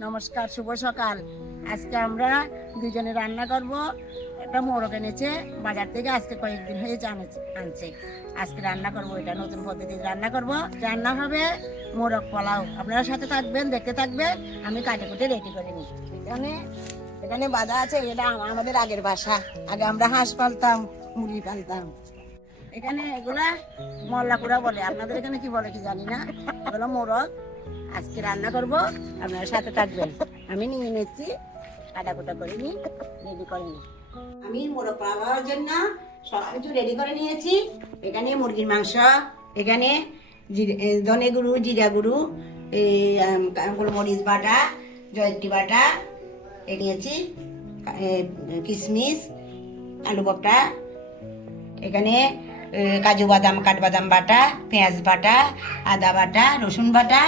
নমস্কার, শুভ সকাল। আজকে আমরা দুজনে রান্না করব। একটা মোরগ এনেছে, বাজার থেকে আজকে কয়েকদিন আনেছে- আনছে। আজকে রান্না করব, এটা নতুন পদ্ধতিতে রান্না করব। রান্না হবে মোরগ পোলাও। আপনারা সাথে থাকবেন, দেখতে থাকবেন। আমি কাটে কুটে রেডি করে নিই এখানে এখানে বাধা আছে, এটা আমাদের আগের বাসা। আগে আমরা হাঁস পালতাম, মুরগি পালতাম। এখানে এগুলা মল্লাপুরা বলে। আপনাদের এখানে কি বলে কি জানি না। এগুলো মোরগ। আজকে রান্না করব, আপনার সাথে থাকবেন। আমি নিয়ে নিচ্ছি কাটা কুটা করে নিই রেডি করে নিই। আমি মোরগ পাওয়ার জন্য সব কিছু রেডি করে নিয়েছি। এখানে মুরগির মাংস, এখানে ধনে গুঁড়ো, জিরা গুঁড়ো এই গোলমরিচ বাটা, জয়ত্রী বাটা, এ নিয়েছি কিশমিশ আলু বটা এখানে কাজু বাদাম, কাঠবাদাম বাটা, পেঁয়াজ বাটা, আদা বাটা, রসুন বাটা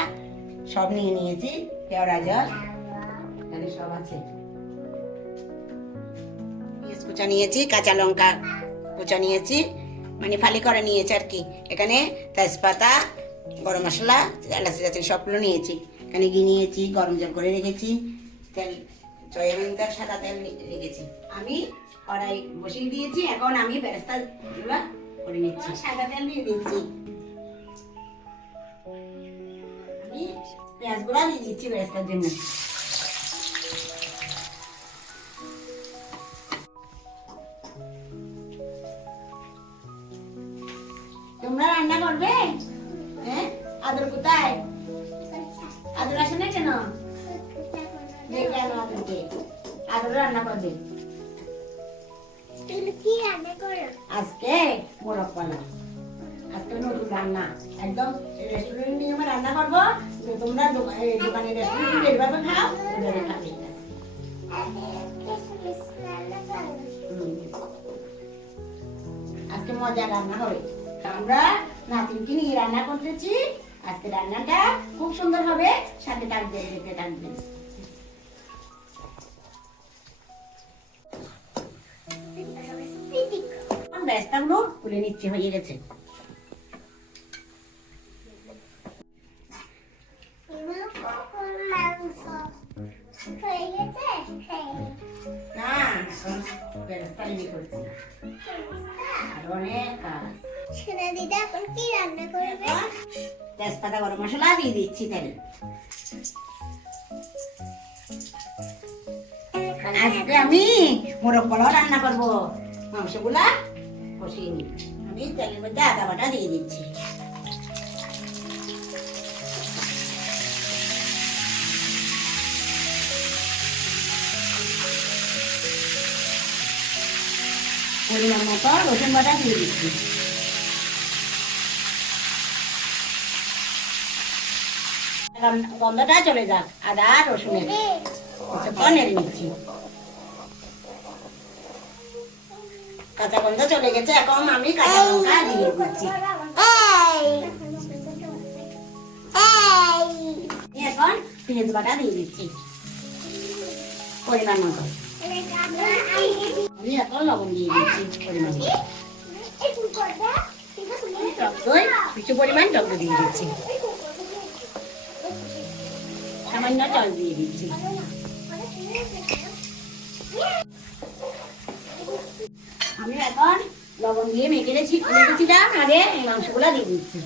সব নিয়ে নিয়েছি, কেওড়া জল, এখানে সব আছে। পেঁয়াজ কুচা নিয়েছি, কাঁচা লঙ্কা কুচা নিয়েছি মানে ফালি করে নিয়েছি আর কি। এখানে তেজপাতা, গরম মশলা, এলাচি টাচি সবগুলো নিয়েছি। এখানে ঘি নিয়েছি, গরম জল করে রেখেছি, তেল, সয়াবিন তেল, সাদা তেল রেখেছি। আমি কড়াই বসিয়ে দিয়েছি, এখন আমি বেরেস্তা গুলা করে নিচ্ছি। সাদা তেল দিয়ে দিচ্ছি। পেঁয়াজগুলা দিয়ে দিচ্ছি বেরেস্তার জন্য তোমরা রান্না করবে? হ্যাঁ? আদর কোথায়? আদর আসে না কেন? দেখে আনো আদরকে। আদর রান্না করবে। আজকে মোরগ পালা আজকে নতুন রান্না। একদম রেস্টুরেন্ট নিয়মে রান্না করব। তোমরা দোকানে যেভাবে খাও আজকে মজা রান্না হবে। আমরা নাতিনকে নিয়ে রান্না করতেছি। আজকে রান্নাটা খুব সুন্দর হবে, সাথে থাকবেন দেখতে থাকবেন ব্যস্তাগুলো খুলে নিচ্ছে, হয়ে গেছে। তেজপাতা গরম মশলা দিয়ে দিচ্ছি তেলে। আজকে আমি মোরগ পোলাও রান্না করব। মাংসগুলা কষিয়ে নিই আমি তেলের মধ্যে আদা বাটা দিয়ে দিচ্ছি। পরিমাণ মতো রসুন বাটা দিয়ে দিচ্ছি। গন্ধটা চলে যাক, আদা, রসুনের কিছুক্ষণ নিচ্ছি কাঁচা গন্ধ চলে গেছে, এখন আমি কাঁচা লঙ্কা দিয়ে দিচ্ছি। এখন পেঁয়াজ বাটা দিয়ে দিচ্ছি, পরিমাণ মতো। আমি লবণ দিয়ে দিচ্ছি সামান্য দিয়ে দিচ্ছি আমি এখন লবণ দিয়ে মেখে রেখেছি রেখেছিলাম আগে এই মাংসগুলো দিয়ে দিচ্ছি।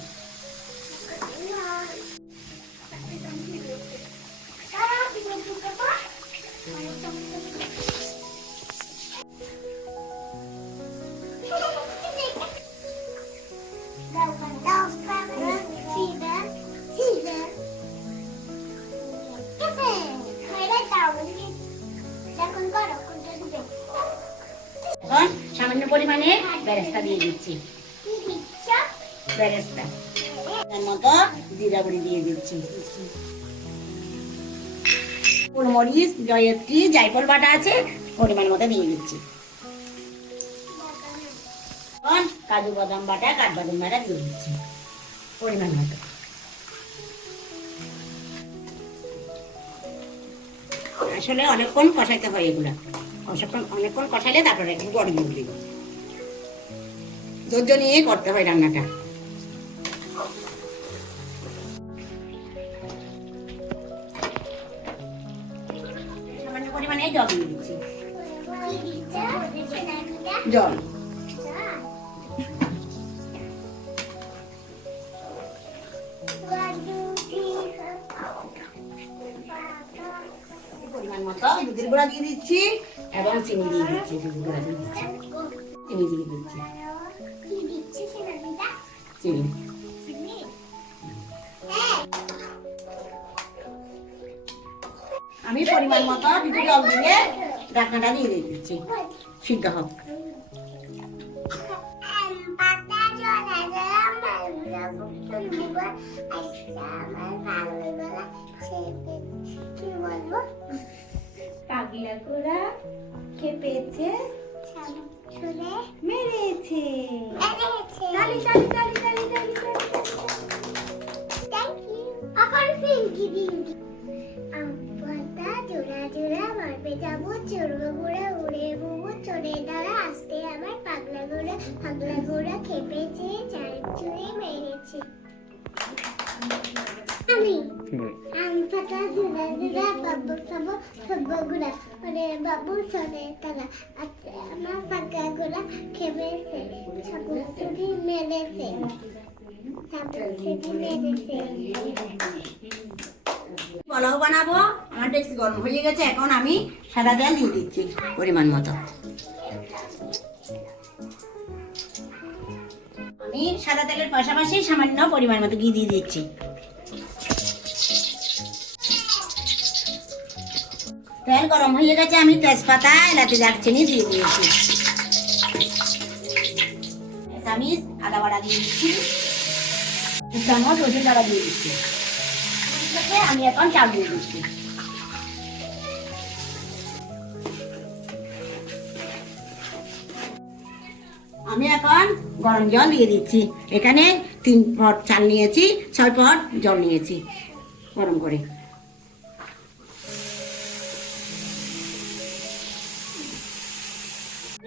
এখন সামান্য পরিমাণে বেরেস্তা দিয়ে দিচ্ছি। বেরেস্তা। মতো জিরা গুঁড়ি দিয়ে দিচ্ছি। গোলমরিচ জয়ত্রী জায়ফল বাটা আছে, পরিমাণ মতো দিয়ে দিচ্ছি। কাজু বাদাম বাটা কাঠবাদাম বাটা দিয়ে দিচ্ছি, পরিমাণ মতো। আসলে অনেকক্ষণ কষাইতে হয় এগুলা। অনেকক্ষণ অনেকক্ষণ কষাইলে তারপরে একটু গরম দুধ দিব। ধৈর্য নিয়ে করতে হয় রান্নাটা। পরিমাণে জল দিয়ে দিচ্ছি। জল। এবং চিনি দিয়ে দিচ্ছি দুধের গুঁড়া দিয়ে দিচ্ছি চিনি দিয়ে দিচ্ছি কি দিচ্ছে সোনা দিদা চিনি চিনি হ্যাঁ আমি পরিমাণ মতো দুটো জল দিয়ে ঢাকনাটা দিয়ে দিচ্ছি সিদ্ধ হোক পাতা জলা জলা মালগুলা বুকটুন বুবা আচ্ছা আমার মালগুলা চেপে কি বলব পাগলা গোরা খেপেছে মেরেছে। তালি তালি তালি তালি তালি তালি থ্যাংক ইউ এখন ফিঙ্কি ডিঙ্কি জোড়া জোড়া মারবে যাব চড়বো ঘোড়া উড়ে ববো চড়ে দাঁড়া আসতে আমার পাগলা ঘোড়া। পাগলা ঘোড়া খেপেছে চার চুড়ে মেরেছে। আমি। আম পাতা জোড়া জোড়া বাবু খাব সব্বো ঘোড়া ওরে বাবু সরে তারা আজকে আমার ছাগল চুরি মেরেছে ছাগল চুরি মেরেছে। পোলাও বানাবো আমার ডেক্সি গরম হয়ে গেছে এখন আমি সাদা তেল দিয়ে দিচ্ছি পরিমাণ মতো। আমি সাদা তেলের পাশাপাশি সামান্য পরিমাণ মতো ঘি দিয়ে দিচ্ছি। তেল গরম হয়ে গেছে, আমি তেজপাতা এলাচি দারচিনি দিয়ে দিয়েছি। চামচ আদা বাটা দিয়ে দিচ্ছি। দু চামচ, রসুন বাটা দিয়ে দিচ্ছি। আমি এখন চাল দিয়ে দিচ্ছি। আমি এখন গরম জল দিয়ে দিচ্ছি। এখানে তিন পট চাল নিয়েছি, ছয় পট জল নিয়েছি, গরম করে।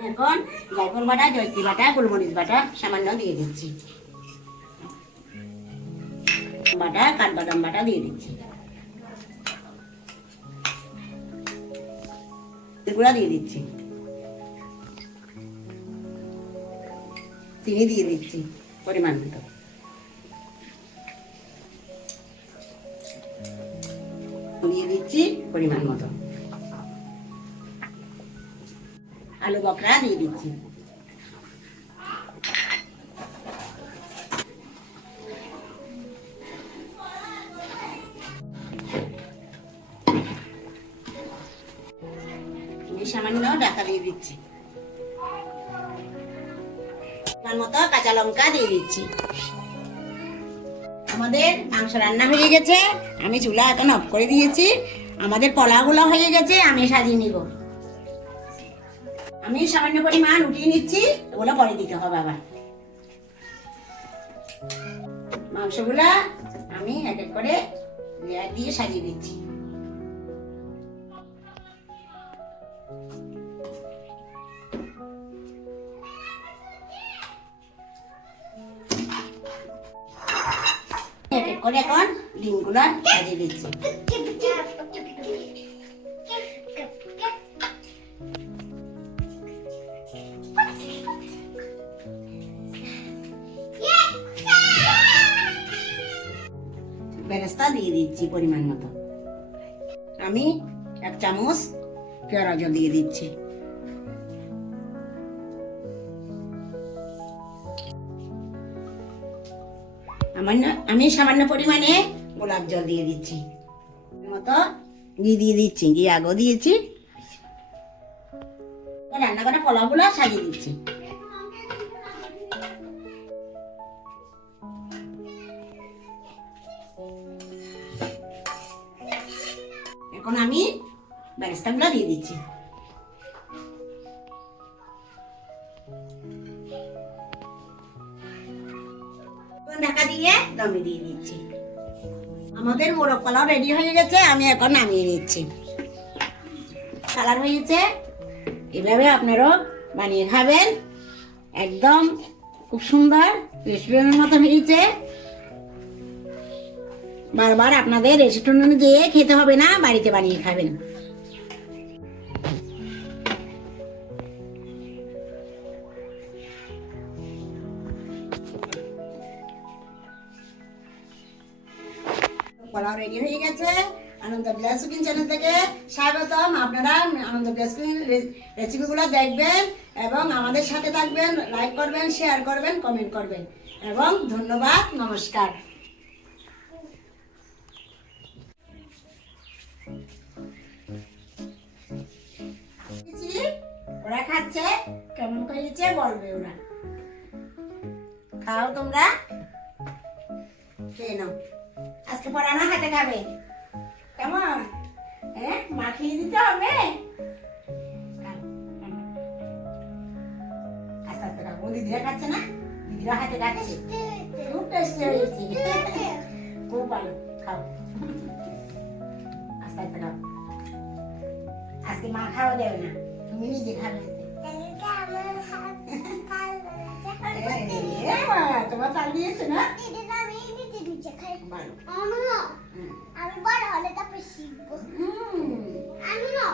এখন জায়ফল বাটা, জয়ত্রী বাটা, গোলমরিচ বাটা সামান্য দিয়ে দিচ্ছি। বাটা, কাঠবাদাম বাটা দিয়ে দিচ্ছি। গুঁড়া দিয়ে দিচ্ছি। চিনি দিয়ে দিচ্ছি, পরিমাণ মতো। দিয়ে দিচ্ছি পরিমাণ মতো। আলু বকরা দিয়ে দিচ্ছি। সামান্য ঢাকা দিয়ে দিচ্ছি। মতো কাঁচা লঙ্কা দিয়ে দিচ্ছি। আমাদের মাংস রান্না হয়ে গেছে। আমি চুলা এখন অফ করে দিয়েছি। আমাদের কলাগুলো হয়ে গেছে, আমি সাজিয়ে নিব। আমি সামান্য পরিমাণ উঠিয়ে নিচ্ছি, ওগুলো পরে দিতে হবে আবার। মাংসগুলা আমি এক এক করে লেয়ার দিয়ে সাজিয়ে দিচ্ছি। এক এক করে এখন ডিমগুলো সাজিয়ে দিচ্ছি। বেরেস্তা দিয়ে দিচ্ছি পরিমাণ মতো। আমি এক চামচ পেয়ারা জল দিয়ে দিচ্ছি। আমি সামান্য পরিমাণে গোলাপ জল দিয়ে দিচ্ছি। মতো ঘি দিয়ে দিচ্ছি, ঘি আগেও দিয়েছি। রান্না করা পোলাগুলো সাজিয়ে দিচ্ছি। ব্যারিস্তাগুলো দিয়ে দিচ্ছি। ঢাকা দিয়ে দমে দিয়ে দিচ্ছি। আমাদের মোরগ পোলাও রেডি হয়ে গেছে, আমি এখন নামিয়ে নিচ্ছি। কালার হয়েছে, এভাবে আপনারাও বানিয়ে খাবেন। একদম খুব সুন্দর রেস্টুরেন্টের মতো হয়েছে। বারবার আপনাদের রেস্টুরেন্টে যেয়ে খেতে হবে না, বাড়িতে বানিয়ে খাবেন। রেডি হয়ে গেছে। আনন্দ বিলাস কুকিং চ্যানেল থেকে স্বাগতম। আপনারা আনন্দ বিলাস কুকিং রেসিপিগুলো দেখবেন এবং আমাদের সাথে থাকবেন লাইক করবেন শেয়ার করবেন কমেন্ট করবেন। এবং ধন্যবাদ, নমস্কার। ওরা খাচ্ছে, কেমন করেছে বলবে ওরা। খাও তোমরা। খেয়ে নাও। আজকে পড়ানো হাতে খাবে। কেমন? হ্যাঁ? মাখিয়ে দিতে হবে। আস্তে আস্তে ও দিদিরা খাচ্ছে না? দিদিরা হাতে খাচ্ছে খুব টেস্টি হয়েছে খুব ভালো। খাও। আস্তে আস্তে খাও। আজকে মা খাওয়া দেবে না। তুমি নিজে খাবে। তোমার তাল দিয়েছে না? আমি বড় হলে তারপর শিখব আমি না